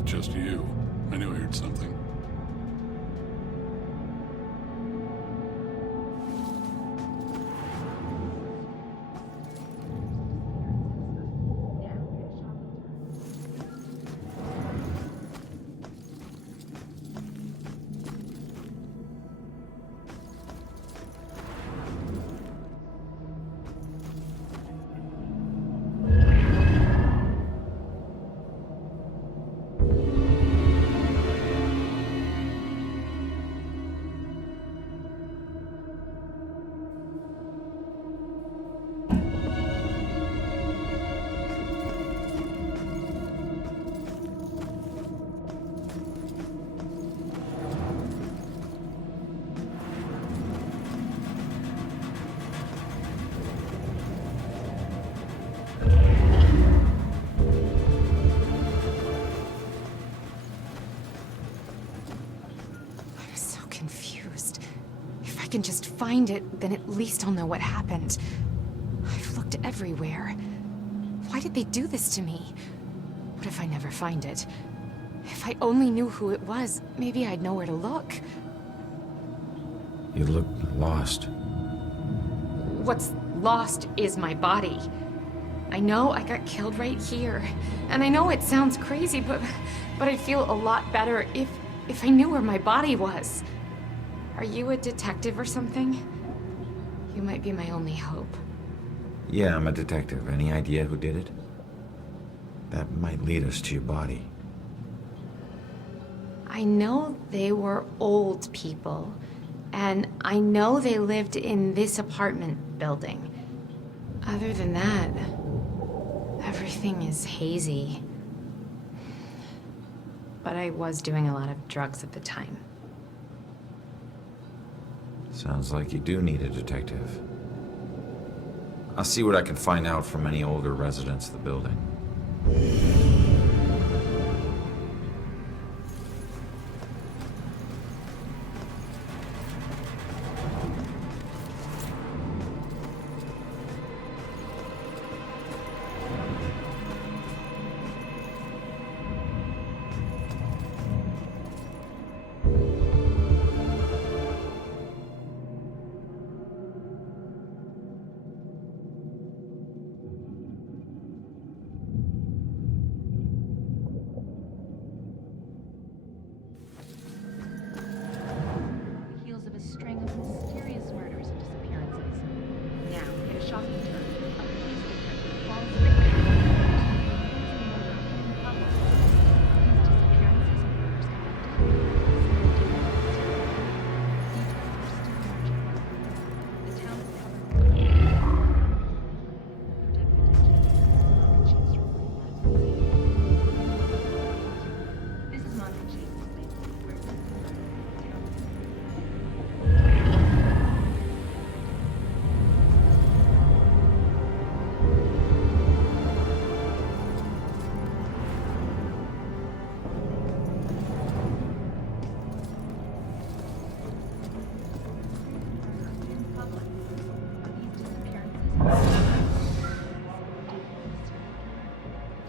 It's just you. I knew I heard something. Confused. If I can just find it, then at least I'll know what happened. I've looked everywhere. Why did they do this to me? What if I never find it? If I only knew who it was, maybe I'd know where to look. You look lost. What's lost is my body. I know I got killed right here. And I know it sounds crazy, but I'd feel a lot better if I knew where my body was. Are you a detective or something? You might be my only hope. Yeah, I'm a detective. Any idea who did it? That might lead us to your body. I know they were old people, and I know they lived in this apartment building. Other than that, everything is hazy. But I was doing a lot of drugs at the time. Sounds like you do need a detective. I'll see what I can find out from any older residents of the building.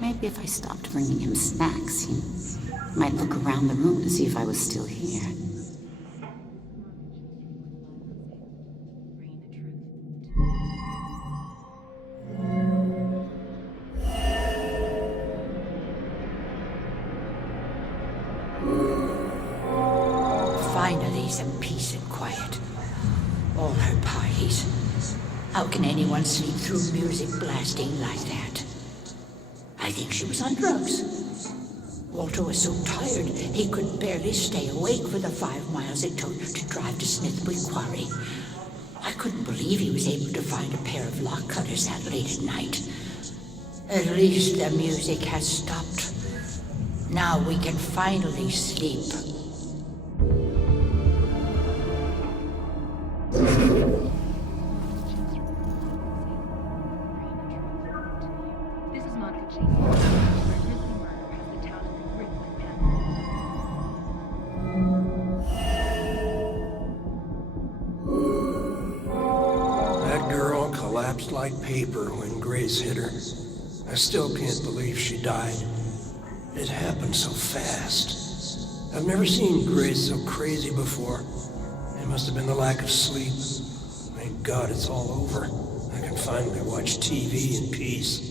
Maybe if I stopped bringing him snacks, he might look around the room to see if I was still here. Finally, some peace and quiet. All her parties. How can anyone sleep through music blasting like that? I think she was on drugs. Walter was so tired, he could barely stay awake for the 5 miles it took to drive to Smithwood Quarry. I couldn't believe he was able to find a pair of lock cutters that late at night. At least the music has stopped. Now we can finally sleep. Like paper when Grace hit her. I still can't believe she died. It happened so fast. I've never seen Grace so crazy before. It must have been the lack of sleep. Thank God it's all over. I can finally watch TV in peace.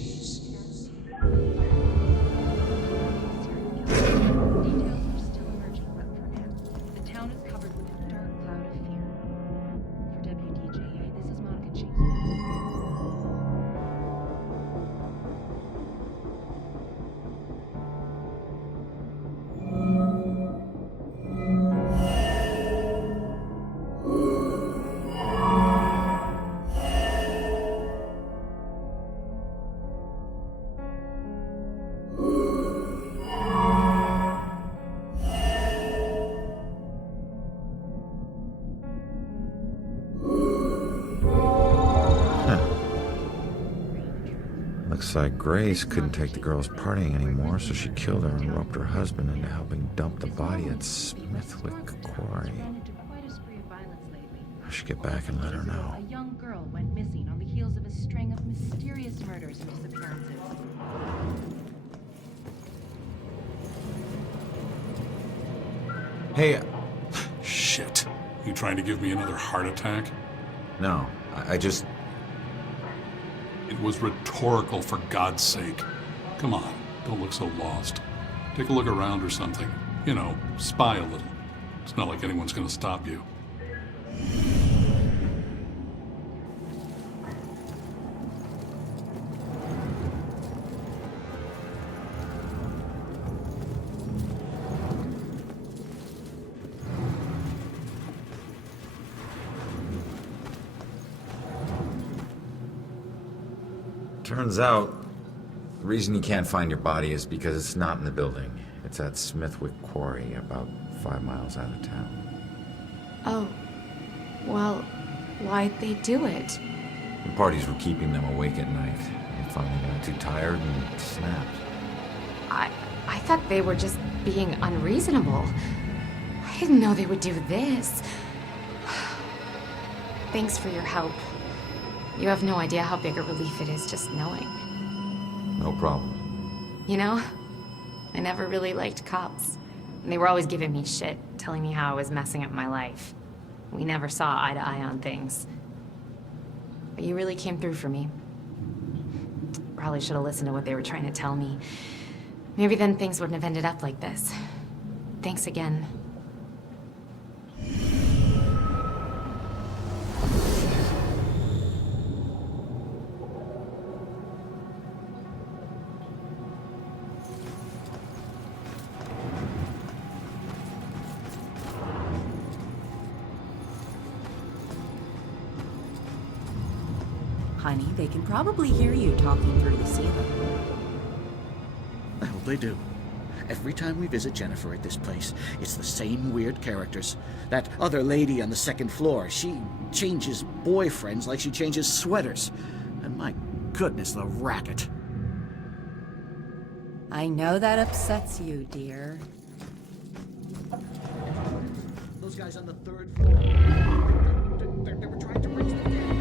Looks like Grace couldn't take the girls partying anymore, so she killed her and roped her husband into helping dump the body at Smithwick Quarry. I should get back and let her know. A young girl went missing on the heels of a string of mysterious murders and disappearances. Hey, Shit. You trying to give me another heart attack? no, I just... It was rhetorical, for God's sake. Come on, don't look so lost. Take a look around or something. You know, spy a little. It's not like anyone's gonna stop you. Turns out, the reason you can't find your body is because it's not in the building. It's at Smithwick Quarry, about 5 miles out of town. Oh, well, why'd they do it? The parties were keeping them awake at night. They finally got too tired and snapped. I thought they were just being unreasonable. I didn't know they would do this. Thanks for your help. You have no idea how big a relief it is just knowing. No problem. You know, I never really liked cops. And they were always giving me shit, telling me how I was messing up my life. We never saw eye to eye on things. But you really came through for me. Probably should have listened to what they were trying to tell me. Maybe then things wouldn't have ended up like this. Thanks again. Honey, they can probably hear you talking through the ceiling. I hope they do. Every time we visit Jennifer at this place, it's the same weird characters. That other lady on the second floor, she changes boyfriends like she changes sweaters. And my goodness, the racket. I know that upsets you, dear. Those guys on the third floor, they were trying to raise the dead.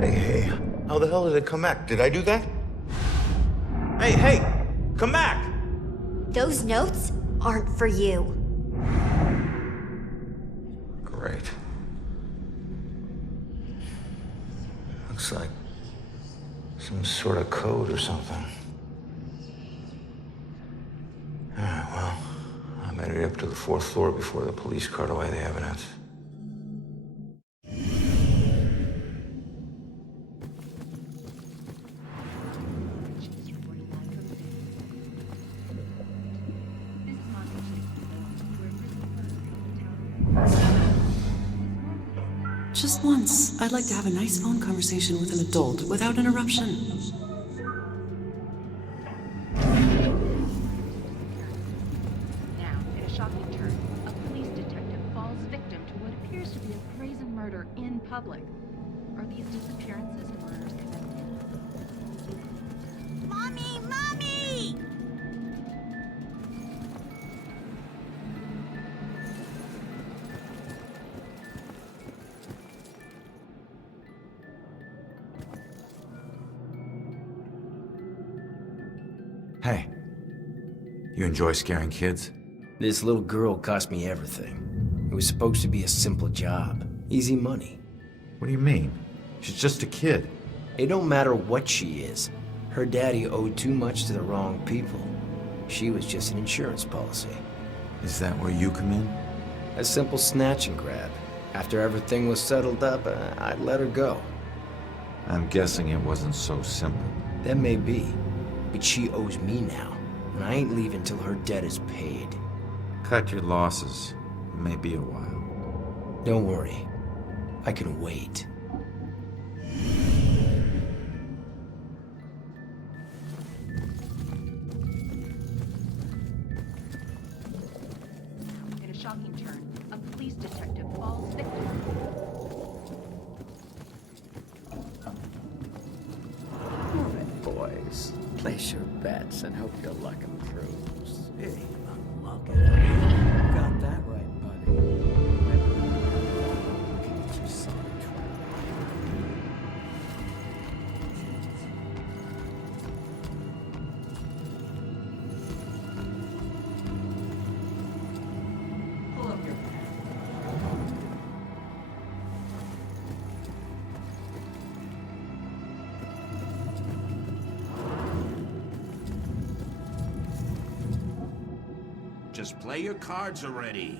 Hey, how the hell did it come back? Did I do that? Hey, come back! Those notes aren't for you. Great. Looks like some sort of code or something. Alright, well, I made it up to the 4th floor before the police cart away the evidence. Just once, I'd like to have a nice phone conversation with an adult without interruption. murder in public. Are these disappearances and murders connected? Mommy! Mommy! Hey, you enjoy scaring kids? This little girl cost me everything. It was supposed to be a simple job. Easy money. What do you mean? She's just a kid. It don't matter what she is. Her daddy owed too much to the wrong people. She was just an insurance policy. Is that where you come in? A simple snatch and grab. After everything was settled up, I'd let her go. I'm guessing it wasn't so simple. That may be, but she owes me now, and I ain't leaving till her debt is paid. Cut your losses. It may be a while. Don't worry. I can wait. In a shocking turn, a police detective falls victim. Move it, boys. Place your bets and hope your luck improves. Hey, unlucky. Got that right, buddy. Get your son in trouble. Pull up your Just play your cards already.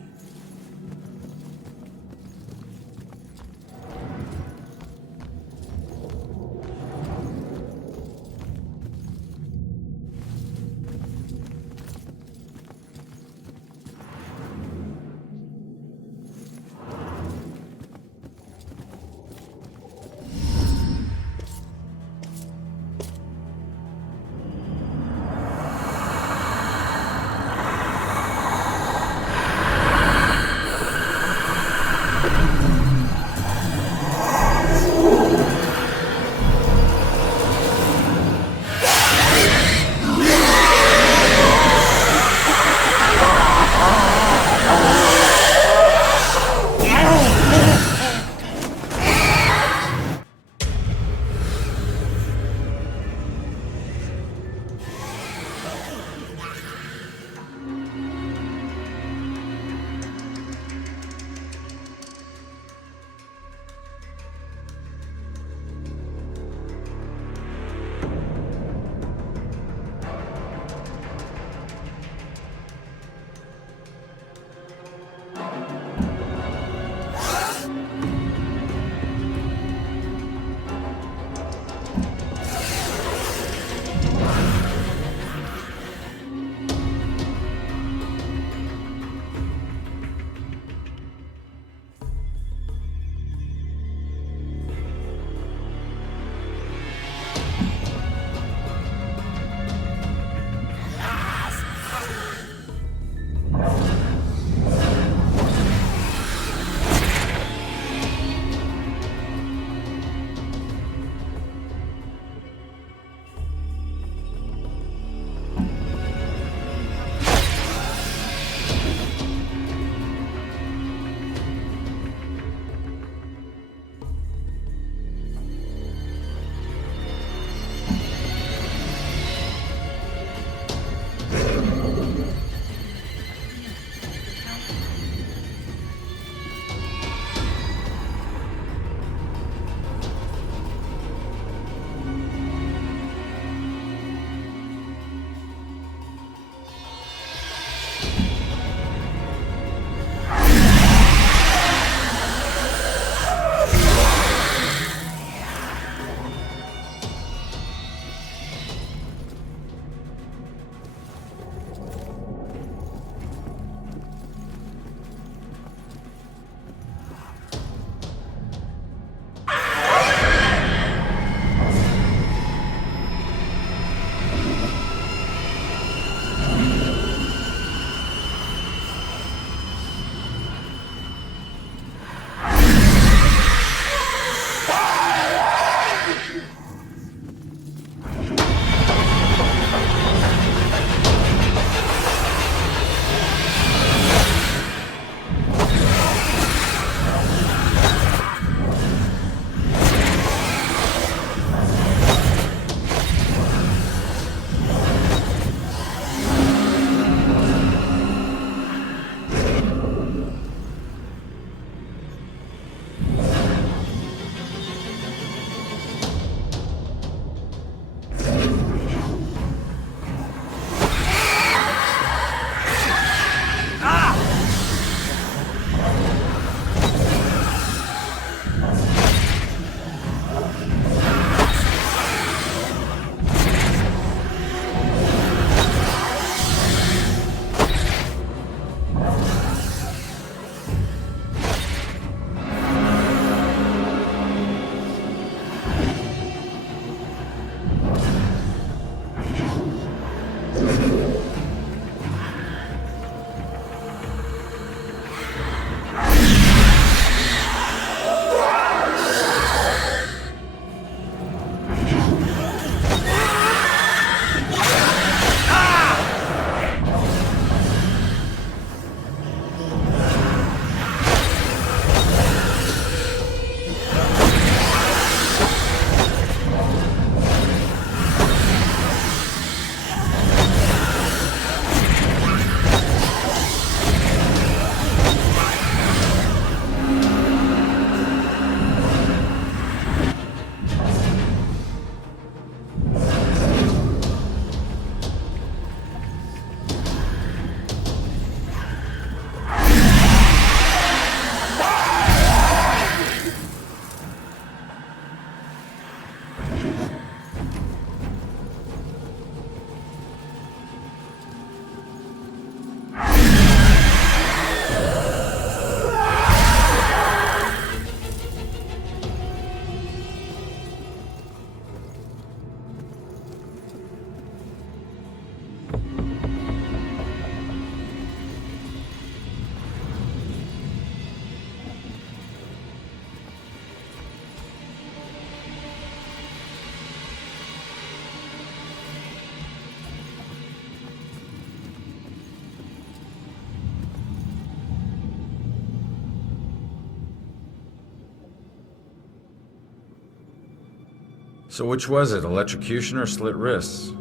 So which was it, electrocution or slit wrists?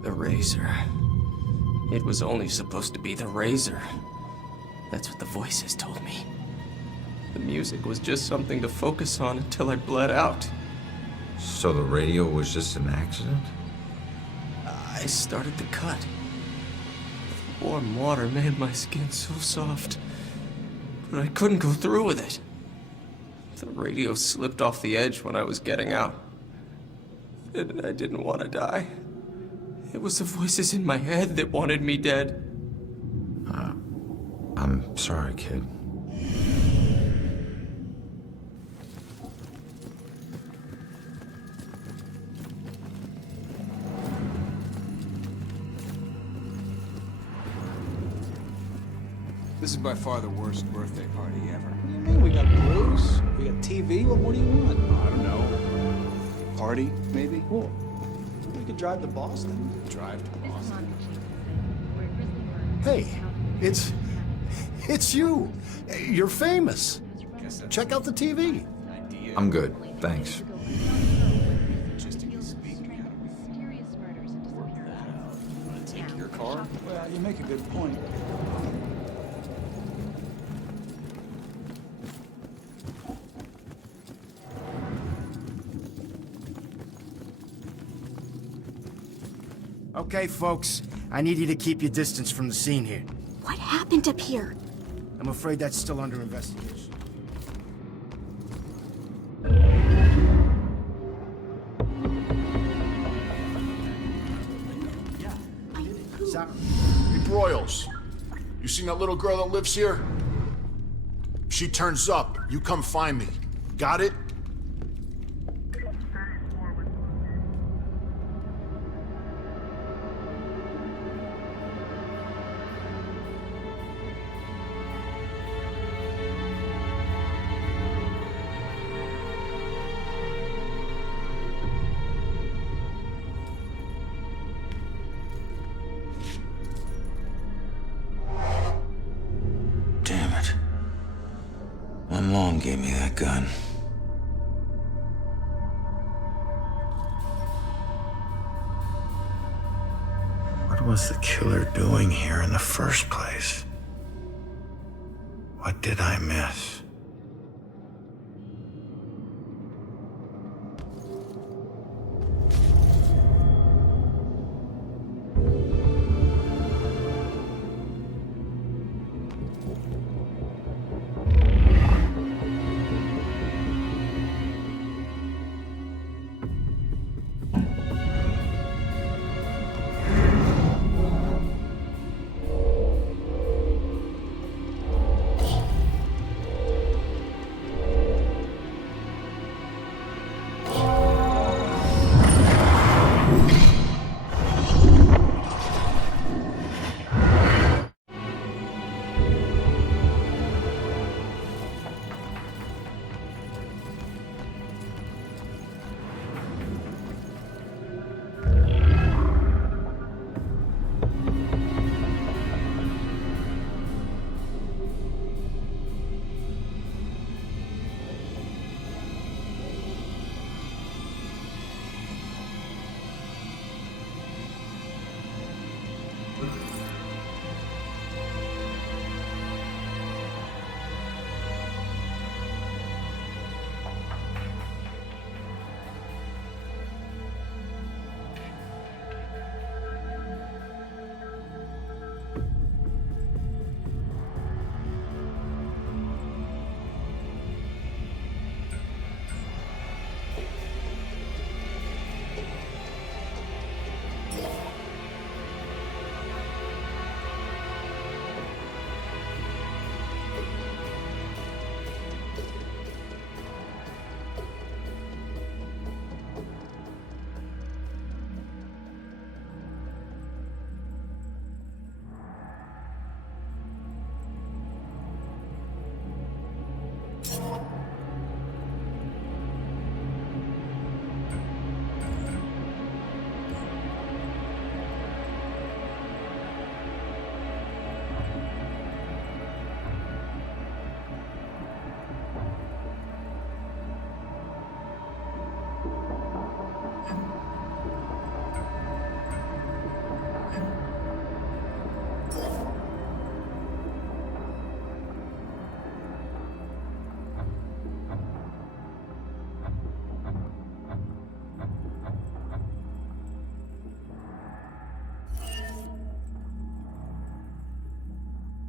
The razor. It was only supposed to be the razor. That's what the voices told me. The music was just something to focus on until I bled out. So the radio was just an accident? I started to cut. The warm water made my skin so soft, but I couldn't go through with it. The radio slipped off the edge when I was getting out. And I didn't want to die. It was the voices in my head that wanted me dead. I'm sorry, kid. This is by far the worst birthday party ever. What do you mean? We got blues, we got TV. Well, what do you want? I don't know. Party, maybe? Cool. We could drive to Boston. Drive to Boston. Hey, it's you. You're famous. Check out the TV. I'm good, thanks. Take your car? Well, you make a good point. Okay, folks. I need you to keep your distance from the scene here. What happened up here? I'm afraid that's still under investigation. Hey, Broyles. You seen that little girl that lives here? If she turns up, you come find me. Got it? Damn it. When Long gave me that gun. What was the killer doing here in the first place? What did I miss?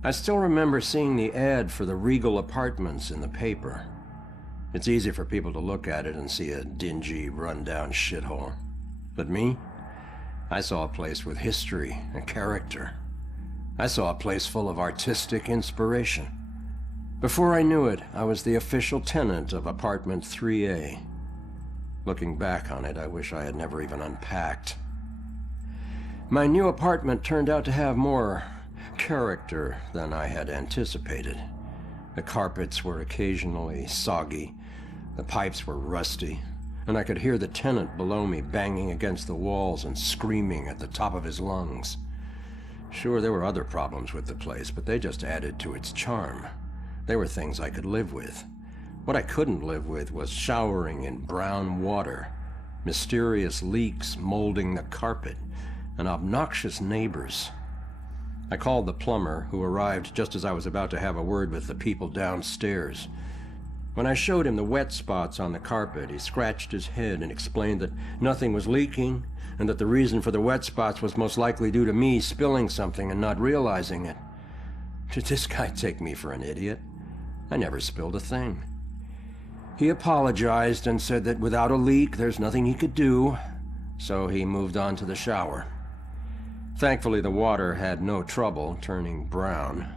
I still remember seeing the ad for the Regal Apartments in the paper. It's easy for people to look at it and see a dingy, run-down shithole. But me? I saw a place with history and character. I saw a place full of artistic inspiration. Before I knew it, I was the official tenant of apartment 3A. Looking back on it, I wish I had never even unpacked. My new apartment turned out to have more character than I had anticipated. The carpets were occasionally soggy, the pipes were rusty, and I could hear the tenant below me banging against the walls and screaming at the top of his lungs. Sure, there were other problems with the place, but they just added to its charm. They were things I could live with. What I couldn't live with was showering in brown water, mysterious leaks molding the carpet, and obnoxious neighbors. I called the plumber, who arrived just as I was about to have a word with the people downstairs. When I showed him the wet spots on the carpet, he scratched his head and explained that nothing was leaking, and that the reason for the wet spots was most likely due to me spilling something and not realizing it. Did this guy take me for an idiot? I never spilled a thing. He apologized and said that without a leak, there's nothing he could do, so he moved on to the shower. Thankfully, the water had no trouble turning brown.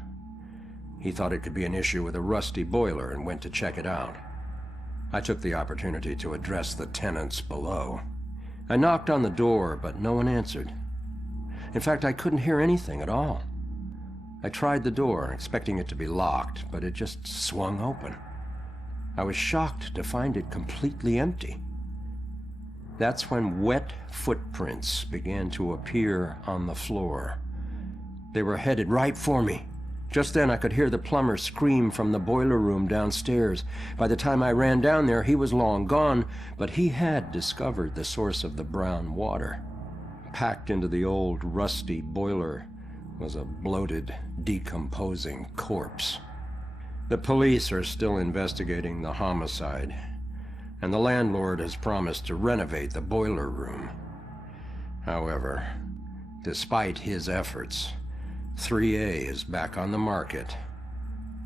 He thought it could be an issue with a rusty boiler and went to check it out. I took the opportunity to address the tenants below. I knocked on the door, but no one answered. In fact, I couldn't hear anything at all. I tried the door, expecting it to be locked, but it just swung open. I was shocked to find it completely empty. That's when wet footprints began to appear on the floor. They were headed right for me. Just then I could hear the plumber scream from the boiler room downstairs. By the time I ran down there, he was long gone, but he had discovered the source of the brown water. Packed into the old, rusty boiler was a bloated, decomposing corpse. The police are still investigating the homicide, and the landlord has promised to renovate the boiler room. However, despite his efforts, 3A is back on the market,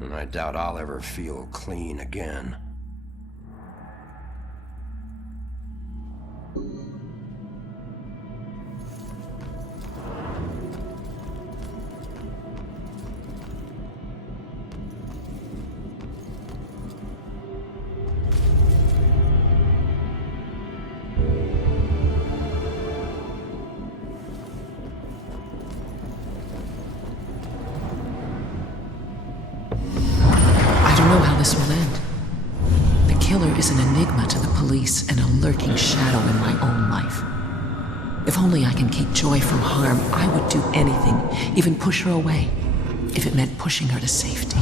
and I doubt I'll ever feel clean again. This will end. The killer is an enigma to the police and a lurking shadow in my own life. If only I can keep Joy from harm, I would do anything, even push her away, if it meant pushing her to safety.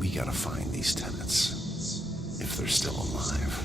We gotta find these tenants, if they're still alive.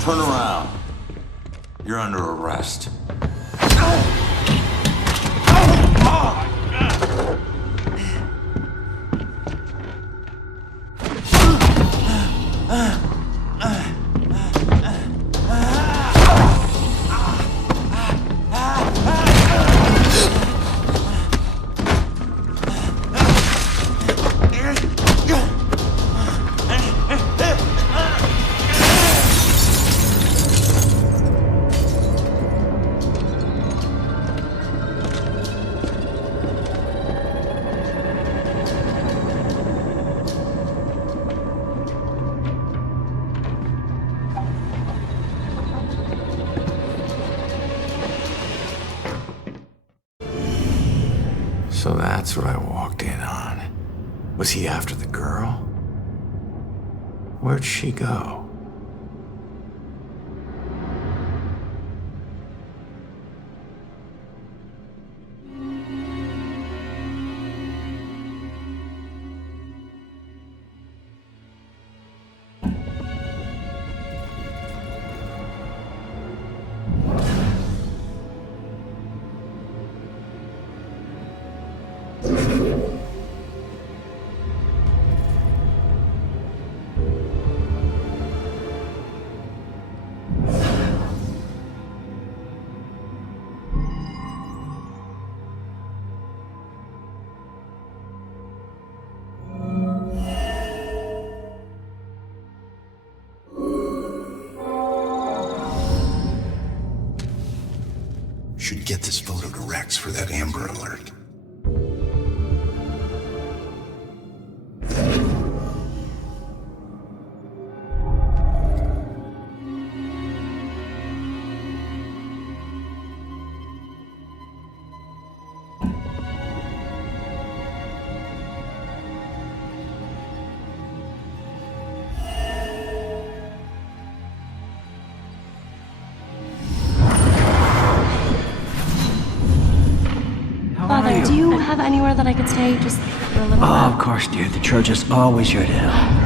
Turn around. You're under arrest. So that's what I walked in on. Was he after the girl? Where'd she go? Should get this photo to Rex for that Amber Alert. Father, do you have anywhere that I could stay just for a little while? Oh, of course, dear. The church is always here to help.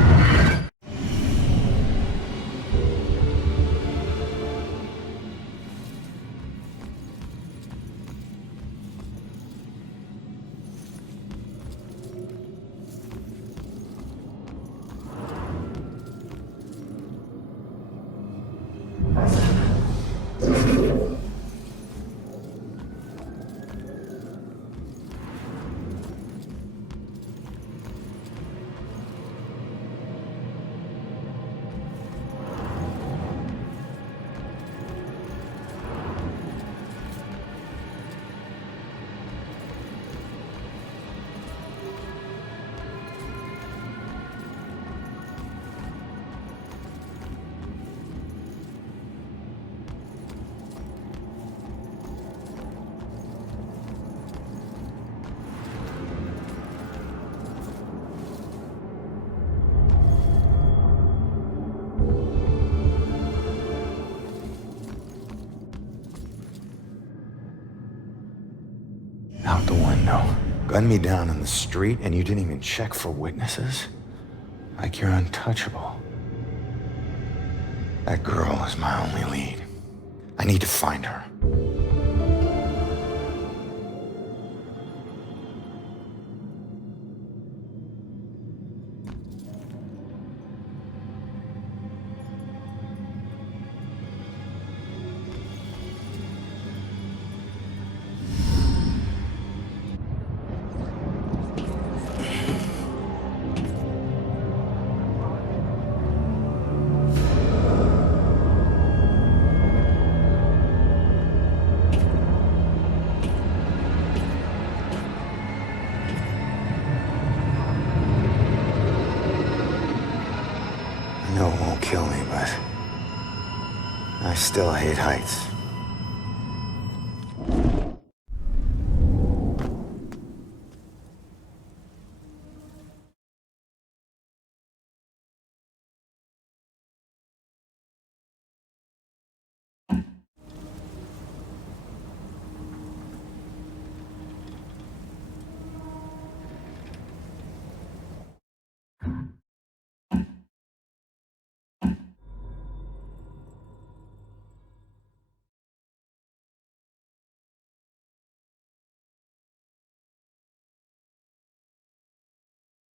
Out the window. Gunned me down in the street and you didn't even check for witnesses? Like you're untouchable. That girl is my only lead. I need to find her. kill me, but I still hate heights.